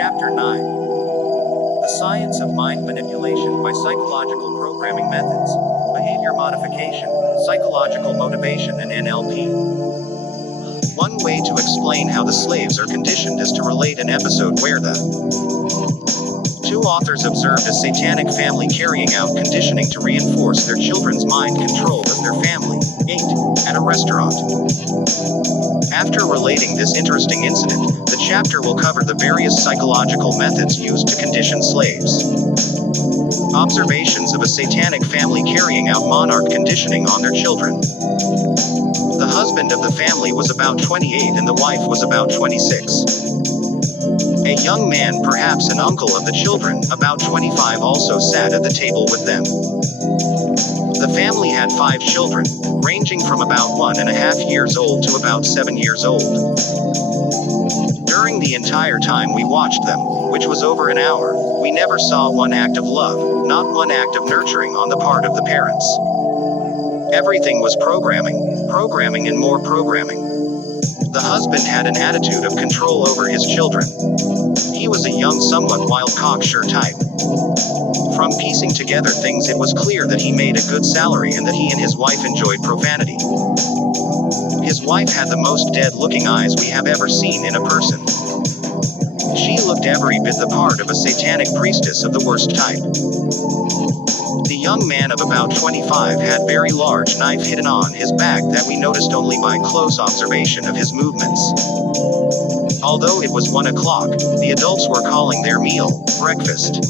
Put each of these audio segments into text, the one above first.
Chapter 9. The Science of Mind Manipulation by Psychological Programming Methods, Behavior Modification, Psychological Motivation and NLP. One way to explain how the slaves are conditioned is to relate an episode where the two authors observed a satanic family carrying out conditioning to reinforce their children's mind control as their family ate at a restaurant. After relating this interesting incident, the chapter will cover the various psychological methods used to condition slaves. Observations of a satanic family carrying out monarch conditioning on their children. The husband of the family was about 28 and the wife was about 26. A young man, perhaps an uncle of the children, about 25, also sat at the table with them. The family had 5 children, ranging from about 1.5 years old to about 7 years old. During the entire time we watched them, which was over an hour, we never saw one act of love, not one act of nurturing on the part of the parents. Everything was programming and more programming. The husband had an attitude of control over his children. He was a young, somewhat wild cocksure type. From piecing together things, it was clear that he made a good salary and that he and his wife enjoyed profanity. His wife had the most dead-looking eyes we have ever seen in a person. She looked every bit the part of a satanic priestess of the worst type. The young man of about 25 had very large knife hidden on his back that we noticed only by close observation of his movements. Although it was 1 o'clock, the adults were calling their meal breakfast.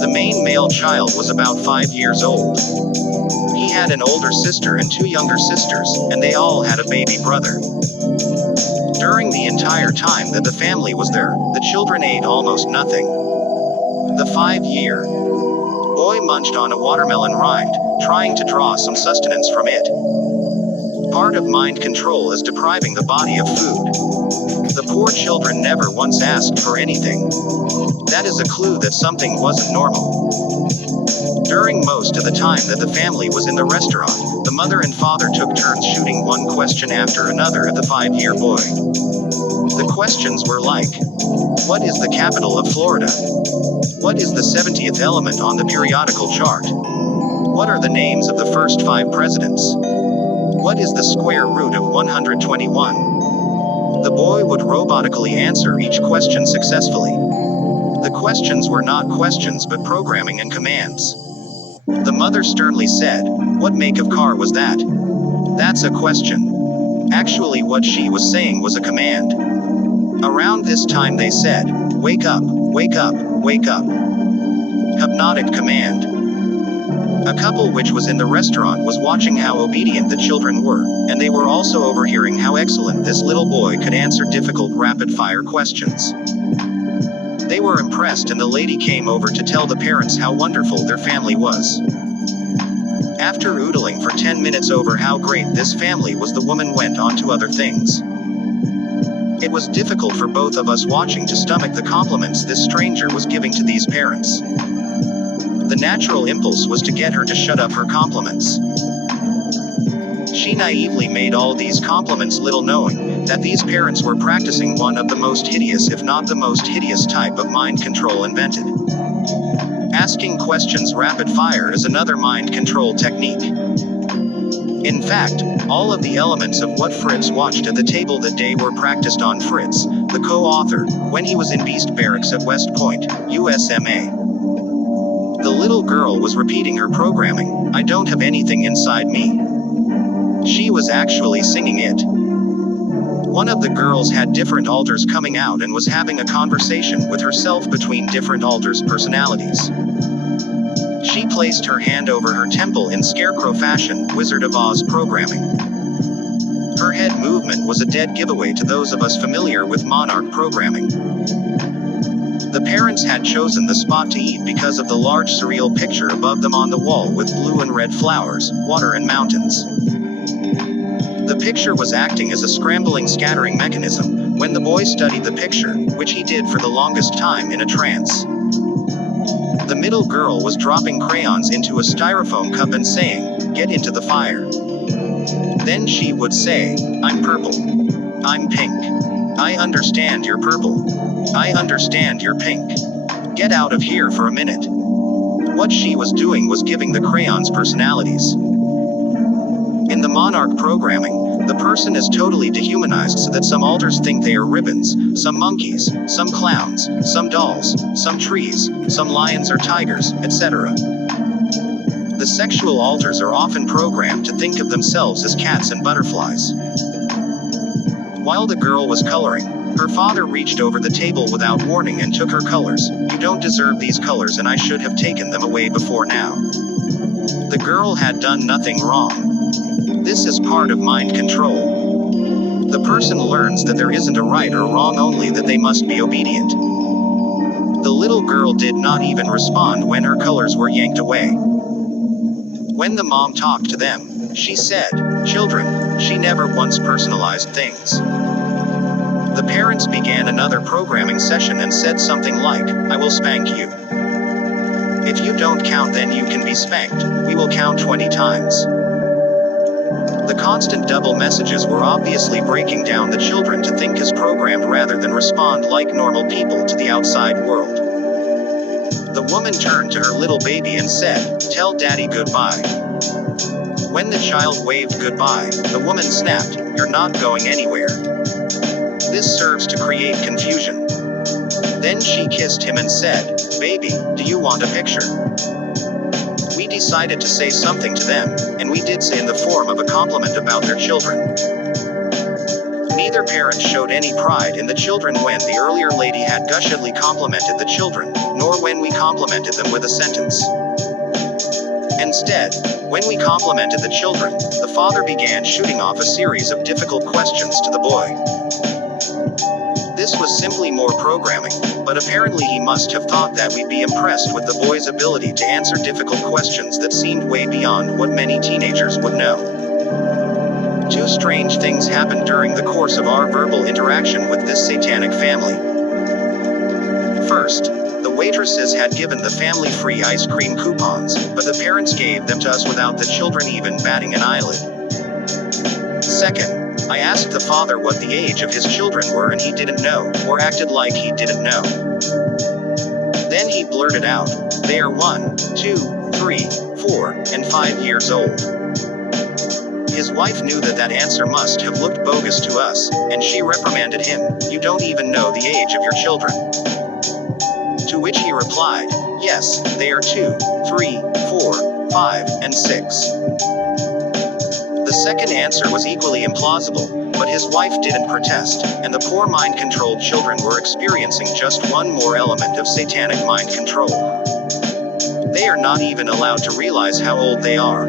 The main male child was about 5 years old. He had an older sister and 2 younger sisters, and they all had a baby brother. During the entire time that the family was there, the children ate almost nothing. The 5-year boy munched on a watermelon rind, trying to draw some sustenance from it. Part of mind control is depriving the body of food. The poor children never once asked for anything. That is a clue that something wasn't normal. During most of the time that the family was in the restaurant, the mother and father took turns shooting one question after another at the 5-year boy. The questions were like, what is the capital of Florida? What is the 70th element on the periodical chart? What are the names of the first 5 presidents? What is the square root of 121? The boy would robotically answer each question successfully. The questions were not questions but programming and commands. The mother sternly said, "What make of car was that?" "That's a question." Actually, what she was saying was a command. Around this time they said, "Wake up, wake up, wake up." Hypnotic command. A couple which was in the restaurant was watching how obedient the children were, and they were also overhearing how excellent this little boy could answer difficult rapid-fire questions. They were impressed, and the lady came over to tell the parents how wonderful their family was. After oodling for 10 minutes over how great this family was, the woman went on to other things. It was difficult for both of us watching to stomach the compliments this stranger was giving to these parents. The natural impulse was to get her to shut up her compliments. She naively made all these compliments, little knowing that these parents were practicing one of the most hideous, if not the most hideous, type of mind control invented. Asking questions rapid fire is another mind control technique. In fact, all of the elements of what Fritz watched at the table that day were practiced on Fritz, the co-author, when he was in Beast Barracks at West Point, USMA. The little girl was repeating her programming, "I don't have anything inside me." She was actually singing it. One of the girls had different alters coming out and was having a conversation with herself between different alters' personalities. She placed her hand over her temple in scarecrow fashion, Wizard of Oz programming. Her head movement was a dead giveaway to those of us familiar with monarch programming. The parents had chosen the spot to eat because of the large surreal picture above them on the wall with blue and red flowers, water and mountains. The picture was acting as a scrambling scattering mechanism when the boy studied the picture, which he did for the longest time in a trance. The middle girl was dropping crayons into a styrofoam cup and saying, "Get into the fire." Then she would say, "I'm purple. I'm pink. I understand you're purple. I understand you're pink. Get out of here for a minute. What she was doing was giving the crayons personalities. In the monarch programming, the person is totally dehumanized so that some alters think they are ribbons, some monkeys, some clowns, some dolls, some trees, some lions or tigers, etc. The sexual alters are often programmed to think of themselves as cats and butterflies. While the girl was coloring, her father reached over the table without warning and took her colors. You don't deserve these colors and I should have taken them away before now. The girl had done nothing wrong. This is part of mind control. The person learns that there isn't a right or wrong, only that they must be obedient. The little girl did not even respond when her colors were yanked away. When the mom talked to them, she said, "Children," she never once personalized things. The parents began another programming session and said something like, "I will spank you. If you don't count, then you can be spanked. We will count 20 times." The constant double messages were obviously breaking down the children to think as programmed rather than respond like normal people to the outside world. The woman turned to her little baby and said, "Tell daddy goodbye." When the child waved goodbye, the woman snapped, "You're not going anywhere." This serves to create confusion. Then she kissed him and said, "Baby, do you want a picture?" We decided to say something to them, and we did say in the form of a compliment about their children. Neither parent showed any pride in the children when the earlier lady had gushedly complimented the children, nor when we complimented them with a sentence. Instead, when we complimented the children, the father began shooting off a series of difficult questions to the boy. This was simply more programming, but apparently he must have thought that we'd be impressed with the boy's ability to answer difficult questions that seemed way beyond what many teenagers would know. Two strange things happened during the course of our verbal interaction with this satanic family. First, the waitresses had given the family free ice cream coupons, but the parents gave them to us without the children even batting an eyelid. Second, I asked the father what the age of his children were and he didn't know, or acted like he didn't know. Then he blurted out, "They are 1, 2, 3, 4, and 5 years old." His wife knew that that answer must have looked bogus to us, and she reprimanded him, "You don't even know the age of your children." To which he replied, "Yes, they are 2, 3, 4, 5, and 6. The second answer was equally implausible, but his wife didn't protest, and the poor mind-controlled children were experiencing just one more element of satanic mind control. They are not even allowed to realize how old they are.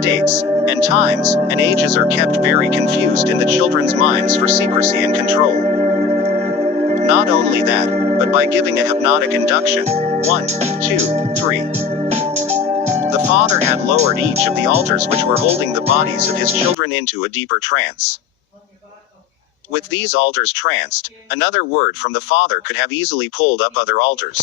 Dates, and times, and ages are kept very confused in the children's minds for secrecy and control. Not only that, but by giving a hypnotic induction, 1, 2, 3. The father had lowered each of the altars which were holding the bodies of his children into a deeper trance. With these altars tranced, another word from the father could have easily pulled up other altars.